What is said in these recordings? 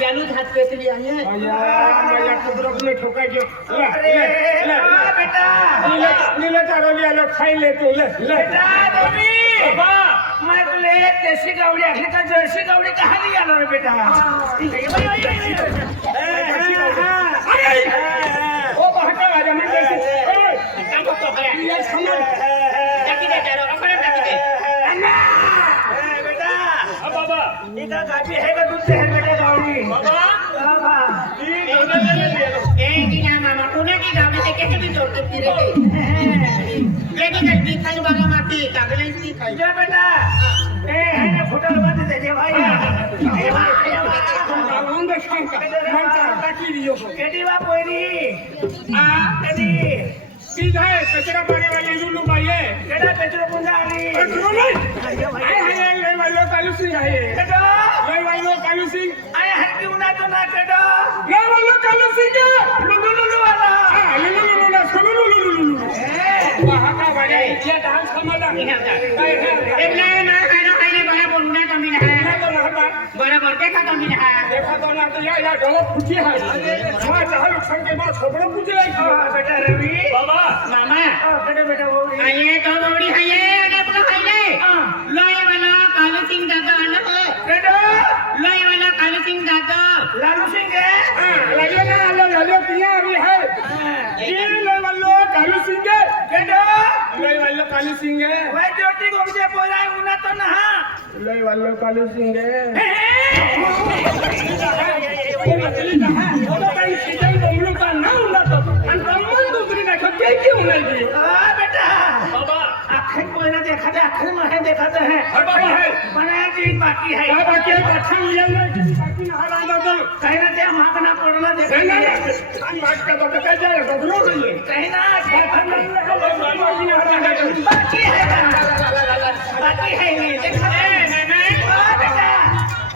जालूद हाथ पे चली आई है यार कुदरत में ठोका जो अरे बेटा नीले चारों ले लो खाई ले तू ले बेटा मम्मी बाबा मैं तो ले देसी गावड़ी आखिर का जर्सी गावड़ी कहाँ ले आना रे बेटा ओ बहका राजा मैं कैसे काम तो है ये समझ ताकि दे चारों अपने ताकि दे बेटा बाबा इधर गाड़ी है का दूध है बेटा गावड़ी बाबा बाबा मामा उन्हें की गावड़ी से कैसे भी जोड़ सकती रहेगी लेकिन गलती खाई वाला मारती कागल इसकी खाई जा बेटा है ना फोटो बात दे भाई बाबून दे शंका मंता ताकी दियो केडी वा पोरी केडी सीधा है कचरा पानी वाली लुलू भाई है केडा पेट्रोल पुंजारी पेट्रोल नहीं आए ले वालो कालू सिंह है केडो ले वालो कालू सिंह आए हर क्यों ना तो ना केडो ले वालो कालू सिंह लुलु लुलु वाला लुलू ना सुनो लुलू वहां का वाले ये डांस समझा एक ना ना खाना बड़ा बोलना कमी ना है बड़ा बोल देखा कमी ना है देखा तो ना तो यार गलो फुटी है वहां चालू संग के बाद छोड़ो पूछ ले बेटा रवि बाबा मामा केडे बेटा बोली आइए तो बोली है ये ने अपना खाइले लोई वाला कालू सिंह दादा आना है केडो लोई वाला कालू सिंह दादा लालू सिंह है लालो किया अभी है ये ले वालो कालू सिंह केडो ले वालो कालू सिंह भाई ज्योति गोमजे बोलाई उना तो ना ले वालो कालू सिंह बेटा बाबा आखिर कोई ना देखा थे आखिर में देखा है बनाया जी बाकी है बाकी अच्छा लिया बाकी ना हरा दो कहीं ना ते मांगना पड़ना देखा नहीं मार का तो कह जाए बदलो नहीं कहीं ना बाकी है ये देखा बेटा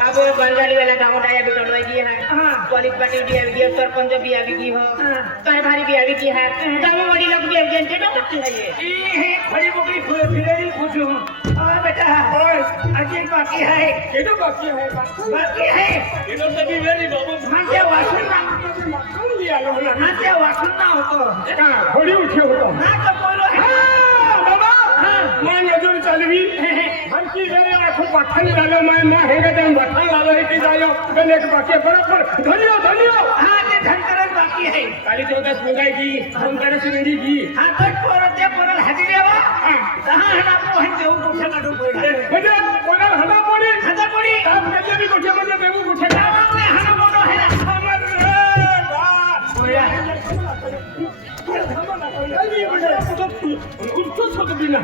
अब बलगाड़ी वाला काम उठाया भी टोलवाई दिया है कॉलेज पार्टी भी आ गई सरपंच भी आ गई हो तारे भारी भी आ गई है गांव वाली लोग भी आ गए टेटो करती है ये खड़ी बकरी फिरे ही पूछो बेटा आज एक बाकी है ये तो बाकी है ये तो सभी मेरी बाबू ना क्या वासना कौन लिया लो ना क्या वासना हो तो हां थोड़ी उठे हो तो ना तो बोलो बाबा मैं नजर चलवी हल्की मेरे आंखों पत्थर डालो मैं हेगा तुम पत्थर डालो है कि जायो मैंने एक बाकी बराबर धनियो हां ये धनकरन बाकी है काली 14 मुगाई की धनकरन सिंधी की हां तो पोरल हजिरेवा कहां हना को हन देऊ कोठा काढू मुझे पोरल हना पोड़ी आप कजे भी कोठे मुझे देऊ कोठे गावाने हना मोनो है समझ रे बोया उनको छोड़ बिना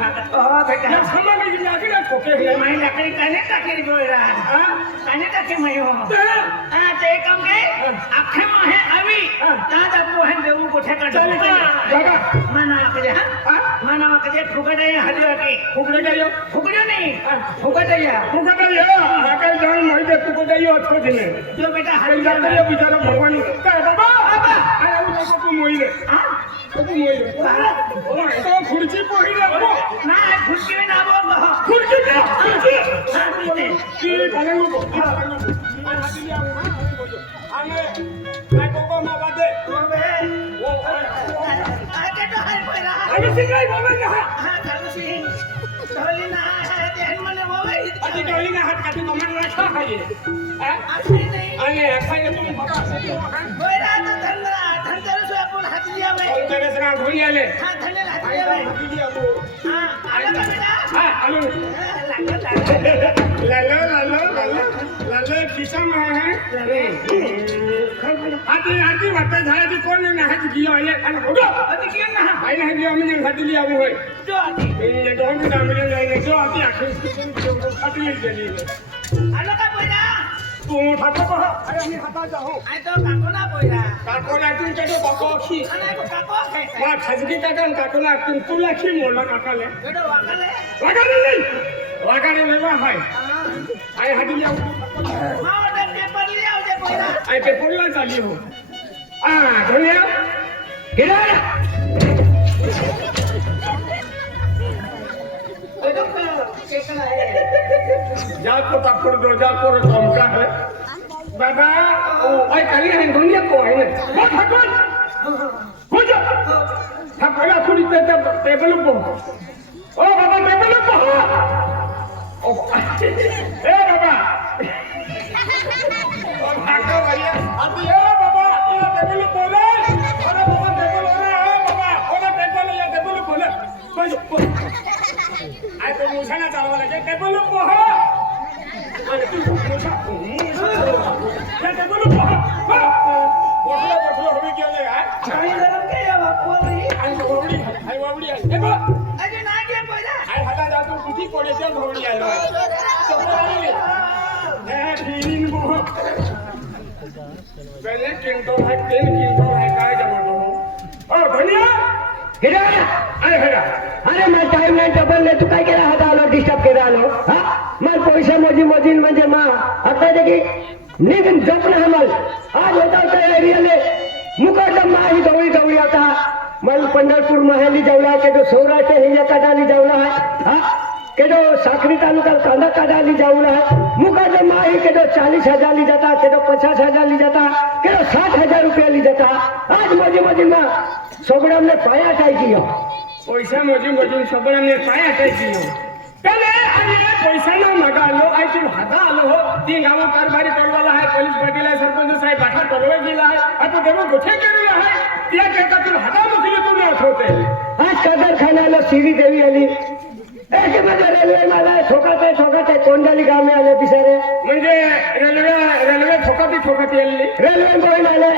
बेटा ये समझ नहीं आगे ना ठोके है मैं लकड़ी काने ताके बोला काने ताके मैं हो हां ते कम के आखे में है अभी दादा को है देऊ कोठे काढू बाबा मना के हां मना के फुगड़े हलियो के फुगड़े नहीं फुगड़े आकर जान मई दे तू को जाइयो अच्छो दिने जो बेटा हरि जाकर बेचारा भगवान का बाबा आया वो को मोई रे तो मोई रे तो खुर्ची पोही रे ना खुशी में ना बोल खुर्ची की कलेंगो को हाथी लिया आने मैं को मा बादे वो आके तो हर कोई रहा अभी सिंगाई बोले ना हां चालू सिंह चली ना है देहन मने वो अभी डोली ना हाथ काटी कमर रखा है ये ऐसे नहीं अरे ऐसा ये तुम बता कोई रात धनतेरस से अपन हाथ लिया वे तेरे से ना भूल आले हां धने हाथ लिया वे हाथ लिया वो हां आलो बेटा हां आलो लालो खिसा में है आती बातें झाड़ी थी कौन ने हाथ किया ये अन होडो अति किया ना भाई ने दिया मैंने हाथ लिया वो है जो आती ये डॉग ना मिले जो आती आखिर हाथ ले चली आलो का पोयरा तू ठाको बह अरे मी हाता जाऊ आय तो काको ना पोयरा काको ना तू केडो बकोखी आणि काको खाय मा खाजगी काका काको ना तुला की मोला काकाले केडो वाकाले वागाने नाही वागाने वेगळा हाय आय हाडी जाऊ मा ऑर्डर पेपर ले आव दे पोयरा आय पेपरला चालली हो धन्या गेला जाको तापर दो जाको रे चमका है बाबा ओ आई कली है दुनिया को है ने बहुत ठाकुर हो जा ठाकुर थोड़ी टेबल को ओ बाबा टेबल को ओ ए बाबा ओ ठाकुर भैया अभी ए बाबा ये टेबल बोले अरे बाबा टेबल अरे बाबा ओला टेबल ये टेबल बोले कोई आय तो मुझे ना चालवा लगे टेबल को हो अरे तू मुझे ये टेबल को हो बोटलो होई गेले यार काही जरा के या वाकोरी आई वावडी ए बा अजे ना के पोयरा आई हाता जा तू कुठी पडे ते भवडी आलो चपराई ए फिरिन बो पहले किंटो है 3 किंटो है काय जमा ओ धनिया हिरा अरे हेरा अरे मला टाइम नाही डबल नाही तू काय केला हाता आलो डिस्टर्ब केला आलो हा मला पैसे मोजीन म्हणजे मा आता दे की निघून झोप ना मल आज होता त्या एरियाले मुकादम माही गवळी आता मल पंढरपूर महली जावला के जो सौराष्ट्र हिंजा काढाली जावला है हा के जो साखरी तालुका कांदा काढाली जावला है मुकादम माही के जो 40,000 ली जाता के जो 50,000 ली जाता के जो 60,000 रुपया ली जाता आज मोजी मा सोगड़ा में पाया टाई किया पैसा मोजी सगळं मी पाय अटायची त्याने आणि पैसा ना मागालो आई तू हाता आलो हो ती गाव कारभारी टोलवाला आहे पोलीस पाटील आहे सरपंच साहेब बाठा टोलवा गेला आहे आता देव गोठे केलेला आहे त्या करता तू हाता मुकली तू नाही होते आज कदर खानाला श्री देवी आली एक मध्ये रेल्वे मला ठोकाते कोंडाली गाव में आले बिचारे म्हणजे रेल्वे ठोकाती आली रेल्वे बोल आले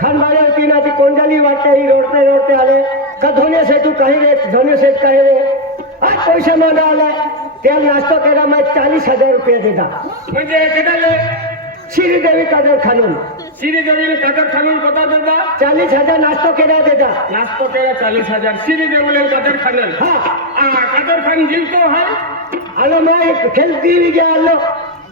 खानबाड़ा तीना थी कोंडाली वाटते ही रोडते आले का धोने से तू कहीं रे धोने से कहीं रे आज पैसा मांगा आले तेल नाश्ता केला मैं 40,000 रुपया देता म्हणजे केटाले श्रीदेवी कदर खानून श्रीदेवीने कदर खानून कोता देता 40,000 नाश्ता केला देता नाश्तो केला 40,000 श्रीदेवीने कदर खानल हाँ कदर खान जीवतो है आलो मैं खेलती भी गया आलो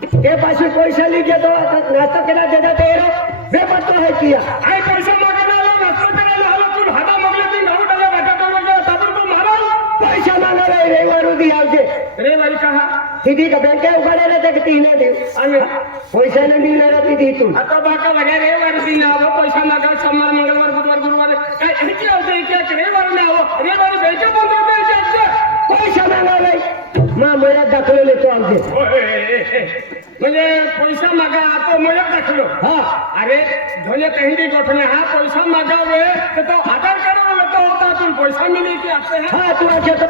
के पास पैसा ली गया तो नाश्ता केला देता तेरो बेपत्ता है किया आई पैसा मागायला आलो नाश्ता करायला आलो तू हाता मागले ती गाव टाका बाटा टोलवा गेला ताबडतोब माराल पैसा मांगा रविवार उदी आवजे रे वाली कहा सीधी का बैंक उघाडे रहते की तीन दे आणि पैसा नाही मिळणार तिथे इथून आता बाका लगे रे वार दिन आवो पैसा मागा सोमवार मंगळवार बुधवार गुरुवार काय ह्याची होते की रे वार नाही आवो रे वार बँक बंद होते ह्याचे पैसा मागा नाही मा मला दाखवले तो आमचे म्हणजे पैसा मागा आता मला दाखलो हा अरे धोने कहीं गोठने हा पैसा मागावे तो आधार कार्ड वाला तो होता तुम पैसा मिले की आपसे है हा तू आखे तो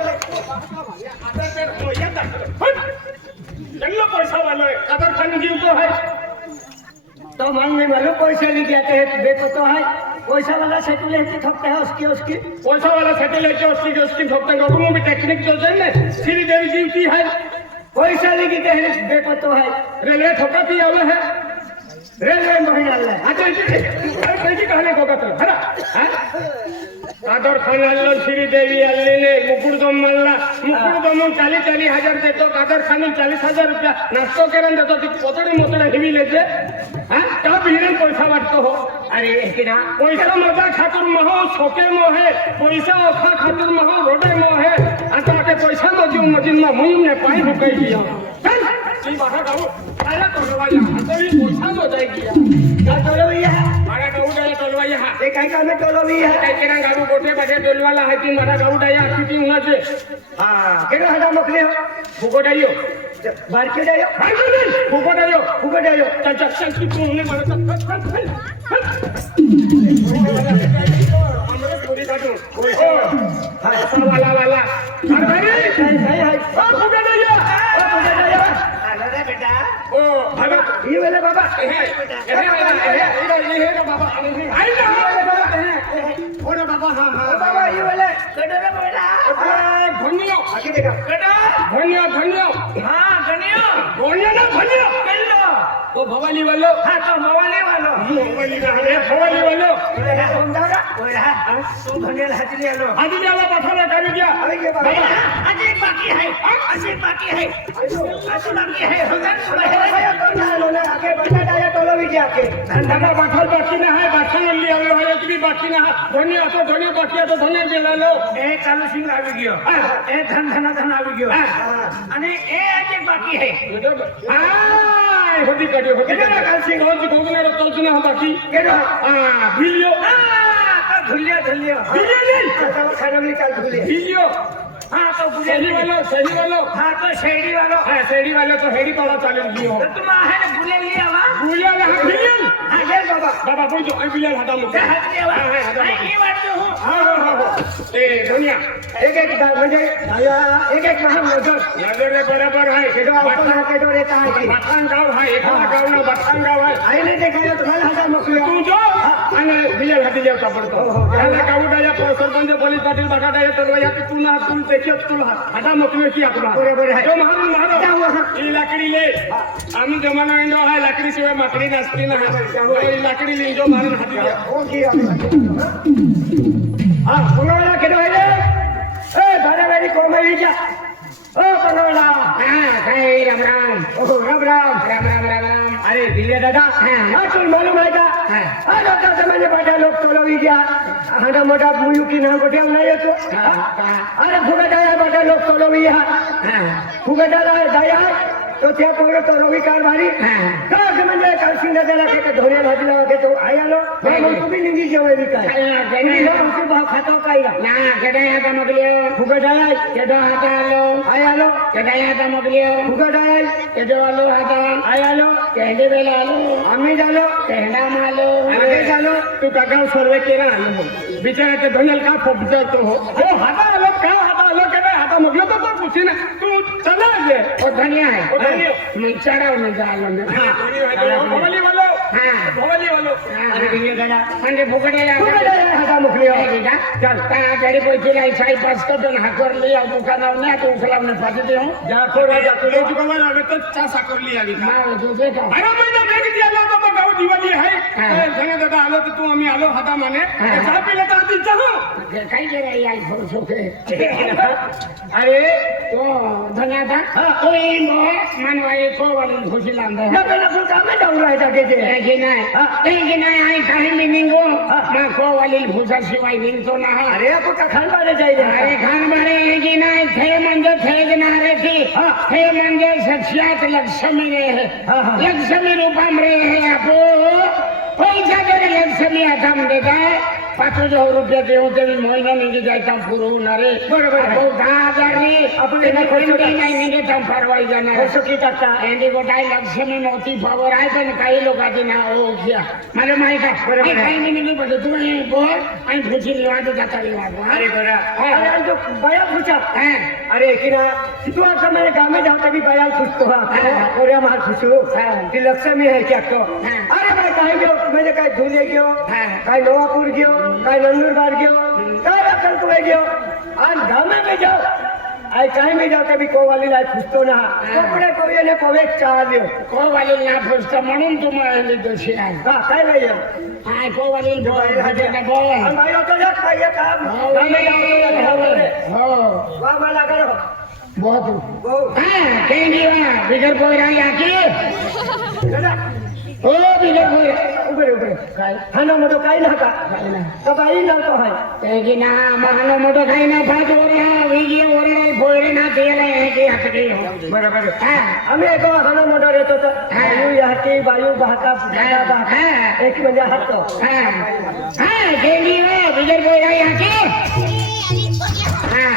आधार कार्ड मोया दाखलो चलो पैसा वाला आधार कार्ड जीव तो है तो मांगने वालों पैसा ले जाते हैं बेपतो है पैसा वाला सेटल है ठोकते हैं उसकी पैसा वाला सेटल है कि उसकी ठोकते गगनों में टेक्निक जो है ना श्रीदेवी जीवती है पैसा लेके कहे बेपतो है रेलवे ठोकाती आवे है रेलवे में डाल है अच्छा कैसी कहने को कहते है ना कादर खान आलो श्रीदेवी अल्लीने मुकुटदम मल्ला मुकुटदम 40,000 देतो कादर खान 40,000 रुपया नाश्तो करून देतो ती पोतडे हिवी लेते हा का बिहिरण पैसा वाटतो हो अरे की ना पैसा मजा खातर महो छोके मोहे पैसा ओखा खातर महो रोडे मोहे आता के पैसा मजिन में मुई में पाई भुकाई दिया चल ती बाहर गाओ आला टोलवाया हातरी पैसा हो जाएगी का टोलो भैया मारा गाऊ डाला टोलवाया हा ये काय काम टोलो भैया काय केना गाऊ गोटे बाटे टोलवाला है ती मारा गाऊ डाया किती उनाचे हां केडो हदा मोकले हो फुकोडायो बारके डायो फुकोडायो चल तू उन्हें मारा हमरे पूरी काटू ओ हां वाला अरे हाय हाय ओ फुकोडायो आलो रे बेटा ओ हेलो ये वाले बाबा ये बाबा आई ना ओरे बाबा हां बाबा ये वाले केडो रे बेटा धन्यो आगे देखा धन्यो हां धोनिया ना धोनिया वो भवाली वालो भवाली वालो हाजिरी वाला पठाला करी दिया धंधा पठाल बाकी ना है बाकी लिया है की बाकी ना धोनी तो धोनी बाकी तो धोनी दिला लो ए कालू सिंग આવી ગયો એ ધન આવી ગયો અને એ આજે બાકી છે हाय होती कड़ी काल सिंह रोज गोगने रो तो ना बाकी કેડો भिलियो તો ધુલિયા भिलियो नहीं તો ખાનવલી કાલ ધુલિયા भिलियो હા તો सही वालो હા તો શેડી વાળો हां सेड़ी वाले तो हेडी पड़ा चले लियो તો તું હે ને ભૂલેલી આવા भूलिया ना भिलियन હા જય બાબा बाबा बोल दो आई भिलियन हटा मुके હાજરી આવા એ વાત તો હું हां ए दुनिया एक एक म्हणजे एक एक महान नजर नजर रे बराबर है केडो आपण हा केडो रे काय बठान गाव है एक गाव ना बठान गाव है आईने देखायला तुम्हाला हजार मोकळ्या तू जो आणि भिलियन हटी जाऊ का पडतो त्याला गावडाया सरपंच पोलीस पाटील बटाटाया तर या की तू ना तू देखियो तू हटा मोकळे की आपला बरोबर आहे. जो महान ई लाकडी ले आम्ही जमाना इंडो है लाकडी शिवाय माकडी नसती ना ई लाकडी ले जो मारून हाती द्या ओ की हा पुनवला केडो रे ए बारावारी कोमळीच्या ओ पुनवला काय राम राम ओ राम राम राम राम राम राम अरे दिले दादा हा तुला मालूम आहे का हा लोका समाजे बाटा लोक तोलवी द्या हाडा मोठा मुयुकी ना गोट्या नाही येतो अरे फुगडाया बाटा लोक तोलवी या फुगडाला दया तो त्या पोरं तोलवी कारभारी का म्हणजे काल सिंगाला के धोऱ्या भाजीला के तो आयालो मग तुम्ही निघी जेवायली काय तुमचे भाव खातो काय ना केडाया का मोकलियो फुगडाया केडो हाता आलो आयालो केडाया का मोकलियो फुगडाया केडो आलो हाता आयालो केंडे बेला आलो आम्ही झालो केंडा मालो आगे झालो तू का गाव सर्वे केला बिचारा ते धनल का फुटतो हो हाता आलो का हाता आलो के हाता मोकलो तो पूछी ना तू चला जे ओ धनिया है मैं चढ़ाव में जालो ना भवाली वालो अरे दिले दादा म्हणजे फुकटाया फुगडाया हाता मोकळी चल का जड़ी पैसे लाई साई पास कर दो ना कर लिया दुकान में तो उखला में पाती दे हूं जातो तू कवर आवे तो चा साकर लिया गेला मां तुझे का अरे महिना भेट दिया तो मग गाव दिवाळी आहे धने दादा आलो तर तू आम्ही आलो हाता माने चहा पिला तर आधी चहा काय करे आई भरोसो के अरे तो धनिया था तो इंगो मनवाई को वाली खुशी लांदा नका नको काम जाऊ राहायचा के ते की नाही आई काही मिनिंगो मां को वाली भूसा शिवाय विनतो ना अरे आपण का खानबारे जायले अरे खान बारे है की नाही थे म्हणजे थे नारे थी थे म्हणजे सक्षात लक्ष्मी रे है लक्ष्मी रूपम रे है आपो पैसा जरी लक्ष्मी आथम देता 5,000 रुपये देऊ तरी महिना निघी जायचा पुरवून अरे बरोबर आहे. 10,000 रे आपण त्यांना खर्च नाही निघे फरवाई जाणार कसं की टाकता एंडी गोटाई लक्ष्मी मोठी पावर आहे पण काही लोकांची नाव घ्या मला माहित आहे बरोबर आहे. काही नाही पडत तुम्ही बोल आणि खुशी निवाद जाता निवाद अरे बरा अरे जो बया पूछा हा अरे की ना तू आता मेरे गाँव में जाता भी बयाल खुशतो हा और या मार खुशो ती लक्ष्मी है क्या तो अरे मैं काय गयो म्हणजे काय धुले गयो काय नवापूर गयो काय नंदुरबार गयो काय रखल तू गयो आज गाँव में जाओ आई काय में जाता भी को वाली लाइफ खुशतो ना कपडे को येले पवेक चाल्यो को वाली ना फस्त म्हणून तुम्हाला दोषी आहे हा काय नाही हाय को वाली बोल हजे बोल हमारे तो जात पाहिजे काम गाँव में जाओ हो वाह मला करो बहुत वो हाँ कहेंगे वहाँ बिगर पोरा आके हो बिगर पोरा उभे उभे खाना मोठो काही नका कबाई नव्हतो हाय कहेंगे ना महानो मोठो काही ना फाट हो रहा विजय हो रहा पोरे ना तेल है कि हटके हो बरोबर हाँ आम्ही एक खाना मोठो येतो तर बायू याची बायू भाका भाका भाका एक म्हणजे हातो हाँ हाँ कहेंगे वहाँ बिगर पोरा आके हाँ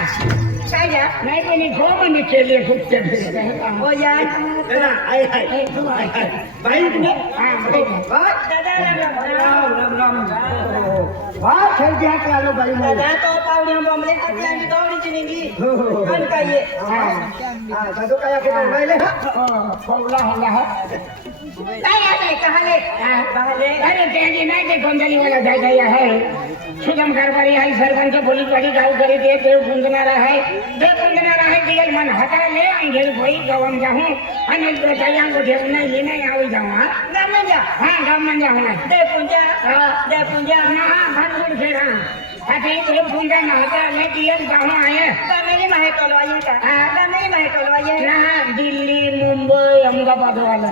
काय या नहीं कोणी खो म्हणजे केले खूप ते फिरते ओ यार दादा आई आई बाई तुने हाँ दादा राम राम बात खेल दिया क्या लो भाई मैं दादा तो पावड़ी हम बमले खाती आंटी दौड़ी चिनेगी कौन का ये हां दादू का या के मैं ले पौला हल्ला है काय आले कहाले बहले अरे तेजी नाही ते गोंधळी वाला जायचा है सुगम कारभारी आहे सरपंच पोलीस वाली गाव करी ते देव गुंजणारा है देव गुंजणारा है दिगल मन हटा ले अंगेल कोई गवम जाऊं आणि तो तयां को ठेव नाही नाही आवी जाऊं गाम में जा हां गाम में जाऊं दे पुंजा ना भानगुड़ खेरा अभी देव गुंजा महता ले दियल जाऊं आए मेरी माहे टोलवाई का मेरी माहे टोलवाई ना दिल्ली मुंबई अहमदाबाद वाला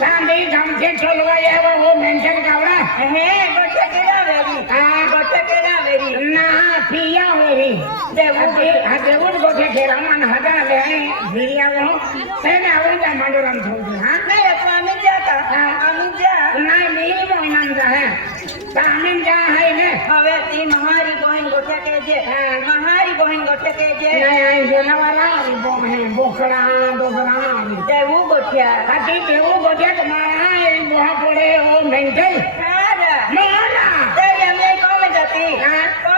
चांदी गाम से टोलवाई है वो मेंशन गावड़ा हे गोटे केरा वेरी ना पिया वेरी देवुड गोटे खेरा मन हटा ले भिरिया वो तेने आवुंगा मांडोराम थोड़ी हां नहीं तो आमिन जा का आमिन जा ना मेरी मोहनम जा है तामिन जा है ने हवे ती महारी बहन गोटे के जे महारी बहन गोटे के जे नहीं जनवाला बोहे बोकड़ा दोगरा देवु गोटिया अति देवु गोटे तुम्हारा ये बोहा पड़े वो मेंटल खारा मोना तेरी हमें कौन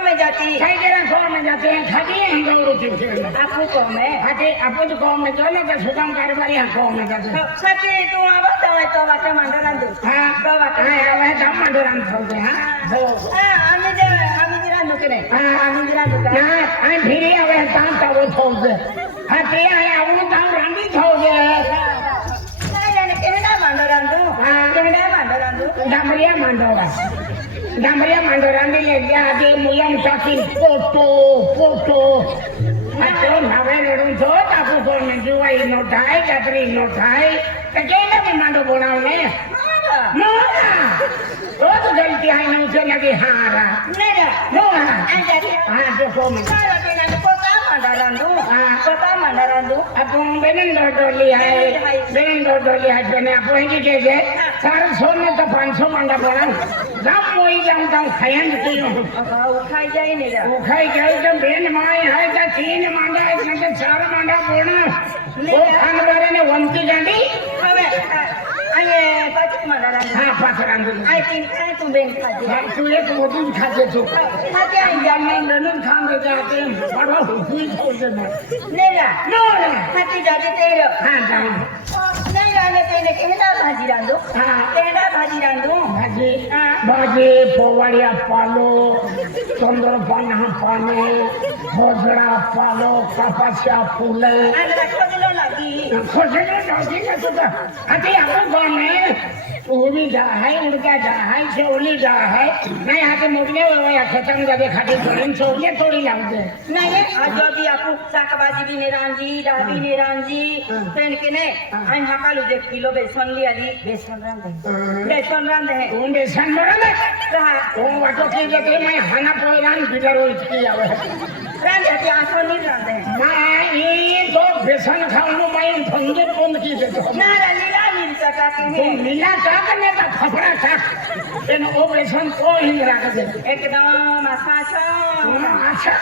में जाती कई जगह कौन में जाते हैं खाती हैं गौरव चिपचे आपको कौन में खाते अपन तो कौन में चलो तो सुगम कारभारी हैं कौन में जाते हैं सच्ची तू आवा तो वाटा मंडरान दो हाँ तो वाटा हाँ वह तो मंडोराम थोड़े हाँ आमिन जरा नुकने आमिन जरा नुकने ना आई फिरी वह तां तो वो थोड़े खाते हैं वो तां रांडी थोड़े नहीं जाने केहड़ा मंडरान दो डामरिया मंडोरा ने ले गया आगे मुलम साकी फोटो तो नवे लड़ूं तो तापू को में जुआई नोटाई जातरी नोटाई तो केले में मांडो बनावने मोरा वो तो गलती है नहीं से लगी हारा नहीं मोरा अंजा हाँ जो को में सारा दिन कोता मंडरान दो अब बेनन डोली है बेने आप वही के जे सारे सोने तो 500 मंडा बना जब मोई जाऊं तो खायन देती हूं खाई जाए नहीं जा वो खाई जाए तो बेन माई है तो 3 मंडा है तो 4 मंडा बोना वो खान बारे ने वंती गांडी हवे आये पाँच मंडरान दो हाँ पाथरान दो आई तीन खाए तू बेन खा दे तू एक मोदी खाते तू खाते आई जाने ननन खान दे जाते हैं बड़ा हुई छोड़ दे नहीं जा नो खाती जाते तेरे हाँ जाऊं नहीं जाने तेरे केहड़ा भाजी रांधो भाजी पोवड़िया पालो चंद्र पाना पाने भोजड़ा पालो कपासिया फूले अंदर खोजलो लगी खोजने लगी ना तो अति आपको गाँव में उड़ी जा है उड़का जा है चौली जा है नहीं आके मुड़ने हुए या खेतन जाके खाते थोड़ी चौलियाँ थोड़ी लाऊंगे नहीं आज जो भी आपको शाकभाजी भी निरांजी डाबी निरांजी पेन के ने आई हकालू 1 किलो बेसन लिया ली बेसन रांधे हैं तुम बेसन बड़ा ना रहा तुम वाटो की जगह मैं खाना पोइरान बिटर हो इसकी आवे रांधे के आंसू नहीं रांधे मैं ये तो बेसन खाऊंगा मैं फंगे कौन की देता ना लीला मिर्चा का तुम के नीला चाक ने का फफड़ा चाक इन ओ बेसन को ही रख दे एकदम अच्छा अच्छा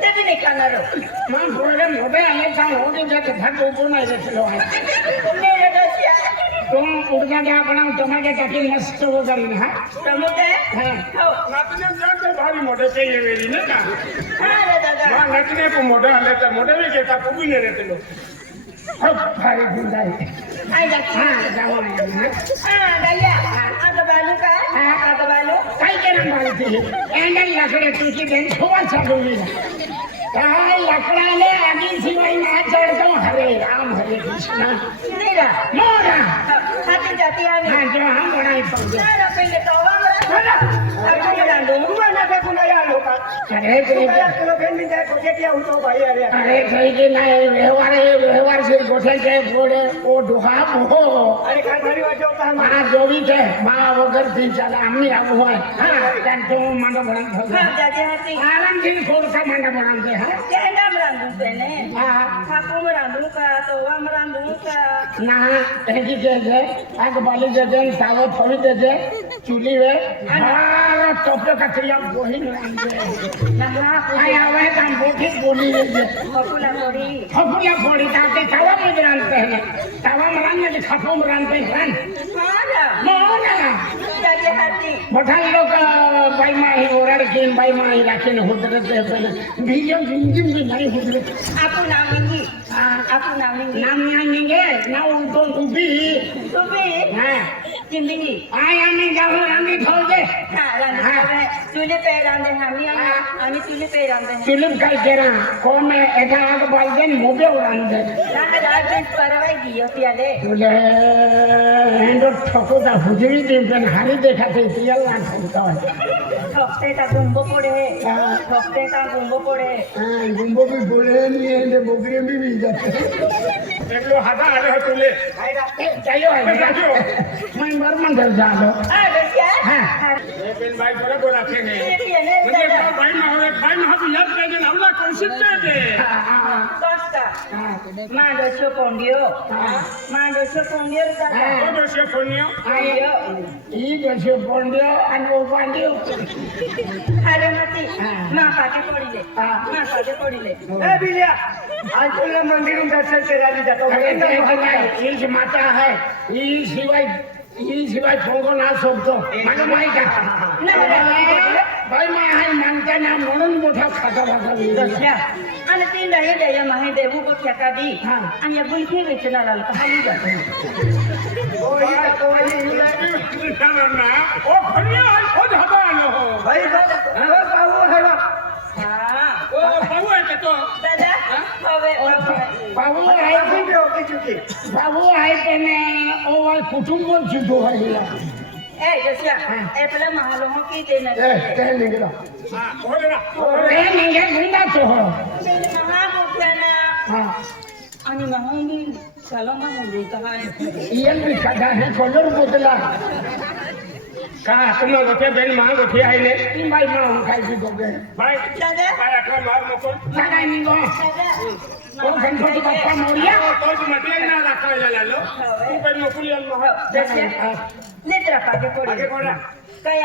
ते भी नहीं खाना रो मैं बोले मोटे आले का हो गई जब भाग ऊपर नहीं रख लो मेरे रसिया तुम उड़ना क्या बनाओ टमाटर काटी मस्त वो करी ना टमाटे हां नचने जाते भारी मोटे चाहिए मेरी ना हां रे दादा मां नचने को मोटा लेता मोटे भी कहता को भी नहीं रहते लोग अब भारी गुंडाई आई जाती हां जाओ ना हां गया आग बालू काय के नाम मारती है एंडल लकड़े तुझी दिन छोवा चलूंगी काय लकड़ाले आगे सिवाय ना चढ़ता हरे राम हरे कृष्ण नीरा मोरा खाती जाती है हां जो हम बनाई पौधे ना पहले तो हमरा आपको रांधो हुआ ना देखो ना यार लोग अरे तेरी किलो बेन भी जाए तो क्या हो तो भाई अरे तेरी के ना व्यवहार से गोठे के बोले ओ दुहा हो अरे काय भारी वाटो का मां जो भी थे मां वगर थी चला हमने अब हुआ हां तन तो मंडो बना हां जाते हाथी आराम से थोड़ा सा मंडो बनाते हैं केंडा रांधू पेने हां खाकू रांधू का तो हम रांधू का ना ऐसी के आग बाली दे दे तावा थोड़ी दे दे चूल्ही में हां टोपे का त्रिया गोही में ना आया हुआ है काम बोठी बोली दे फकुला फोड़ी ताते तावा में बनाते हैं तावा में रांधने के खपो में रांधते हैं हां मोरा त्याचे हाती पठाण लोक बाई माही ओरडकीन बाई माही राखीन हुदरत भिजम भिंजिम भी नाही हुदरत आपण नामिंगी आपण नामिंगी नाम निघे नाव दोन उभी तुम्ही हा चिंबिंगी आय आम्ही जाऊ आम्ही ठेवते हा रांधे तुले पे रांधे आम्ही तुले पे रांधे तुलूप काय केरा कोण एका आग बालदेन मोबे उरांदे रांधे रांधे परवाई गियो पियाले तुले हेंडो ठोकोदा हुजरी दिन पण हारी देखाते तियल ना ठोकता ठोकते का गुंबो पडे ठोकते का गुंबो पडे गुंबो भी बोले नहीं है ये बोगरे भी जाते એટલો હાથા આલે હે તુલે ચાલ્યો मैं बर्मा घर जालो आ बेटा હા એ બેન ભાઈ બરાબર રાખે ને पियाले મને ભાઈ માં હવે યાદ કરી દે આવલા કૌશિક દે Costa mando suo pondio da તો છે ફોનિયો ayo ઈ ગશે પોંડ્યો અને ઓ પાંડ્યો hare mati ma pate podile ए बिलिया आज तुला मंदिर में दर्शन करायला जातो अरे ईज माता है ई शिवाय फोंगो ना सोबतो मला माहिती का बाई मा हाय मानता ना म्हणून मोठा खाता भागा दसल्या आणि तीन दही दया माहे देऊ को खेका दी हा. आणि या बुलकी वेचनाला खाली जातो ના ઓ ફોનિયો ઓ જ હાથા આલો હો भाई बाबू है ना हा ઓ બાબુ હે કે તો दादा હવે बाबू आहे अभी भी होती चुकी बाबू आहे पण ओ कुटुंब जुदो आहे ए दसल्या ए पला महालो की देना ए ते निकला હા ઓલે ના ते निघे गुंडा तो हो महा बोलना हा आणि महांगी सलामा म्हणजे काय इयल भी काढा है कलर बदला કા તમને ગોઠે બેન માં ગોઠી આઈને ती बाई मा खाई दी दोगे ભાઈ दादा ભાઈ આટલા માર મકો सगळ्या निघो दादा ओ गणपती बाप्पा मोरया તો જ મટીએ ના રાખવા લાલો તું બેન મોકલી આલ दसल्या नेत्रा पाके આગે पडले કોડા काय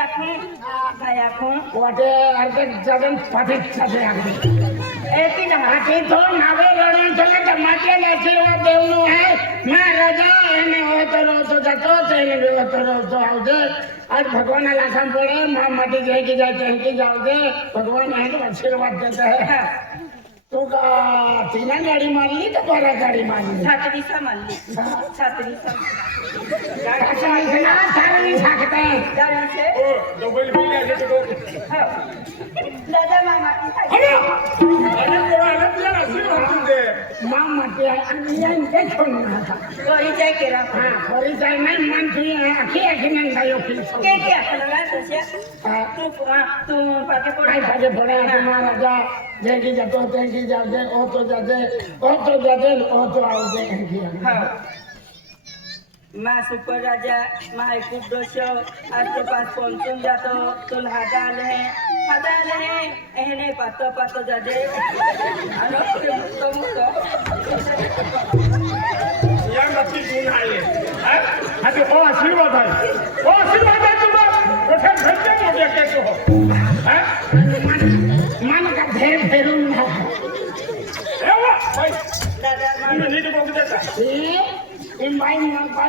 आखूं वाटे अर्धे जगन पाठीत साथे आगे ए पिना आठी तो नावे रडून चले तर मातेला आशीर्वाद देवनो है महाराजा એને હોતો રોતો જતો તેને હોતો રોતો આવજે आज भगवानाला सांग पडे मा माटी जाय की जाय त्यांची जाऊ दे भगवान आहे तो आशीर्वाद देत आहे तू का तिला गाडी मारली तर बरा गाडी मारली छात्री सांभाळली छात्री सारवी सांगते गाडीचे ઓ ડબલ બિલ આલે તો दादा मामा અરે કોડા આલે ત્યાં આશીર્વાદ દે मा माटी आणि यांचे छोड नका घरी जाय केला हा खरी जाय नाही मन तुम्ही आखी आखी नंदायो की के के आपल्याला तशा तू पाके काय पड पाहिजे पडे महाराजा जे की जातो ते की जाते ओ तो जाते ओ तो आवते मा सुपर राजा मा ऐकूप दोष आज तो पास पहुंचून जातो तुला हाता आले एहने पातो जादे आणि मुक्त या नक्की गुण आहे हा ते हो आशीर्वाद आहे तुला कोठे भेटते मोठे के तो हा मन का घेर फेरून एवा भाई दादा तुम्ही नीट बघू देता बाई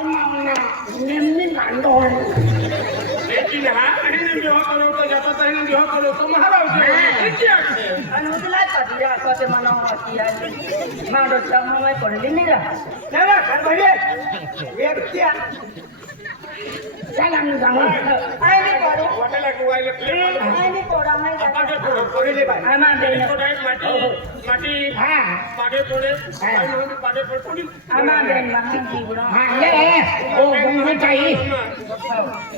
मावना नेमनी कांडो लेकिन हा आणि विवाह करो तो जाता तो विवाह करो तो महाराज किती आहे आणि उतला पाठी आते मना होती आहे मा डोक्या माय पडली नाही रा चला घर भरे व्यक्ती चला मी जाऊ आय मी पडू वाटेला गुवायला आय मी पडा माय पागे पडले बाई आमा बेन माटी हा पागे पडे पागे पडली आमा बेन माही जीवडा हा ले ओ गंगू ताई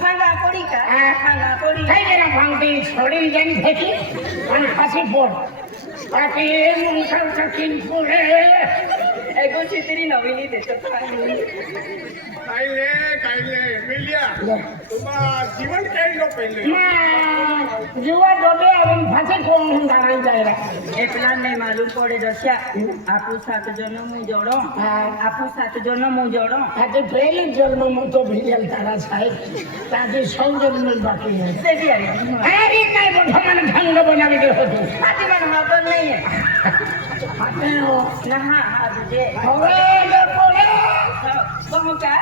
सांगा पडी का सांगा पडी काय जरा भांगती सोडीन जन फेकी आणि फाशी पोट बाकी मुंगसावचा किन पुढे एगो चित्री नवीन देतो काय ले मिलिया तुम्हा जीवन काही नो पहिले जीवा डोबे आवून फाशी कोण गाणं जायला ए प्लान नहीं मालूम पड़े दस्या आपू 7 जन मु जोड़ो आपू 7 जन मु जोड़ो आता पहिले जन्म मग तो भिडेल तारा साहेब ताजी 100 जन्म बाकी आहे देखी अरे अरे नाही मोठा मन ढंग बनावी दे होतो आती मन हापर नहीं है हाते हो ना हाथ दे होवे ले पोले बहु का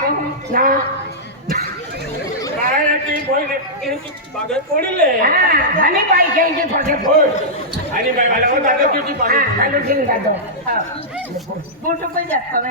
बहु ना ना बायाची बोल याची बागे पडले हा आणि बाईकांची पगे होय आणि बाय मला दादा किती बागे हा घालून जातो हा. मोठं पण जास्त नाही.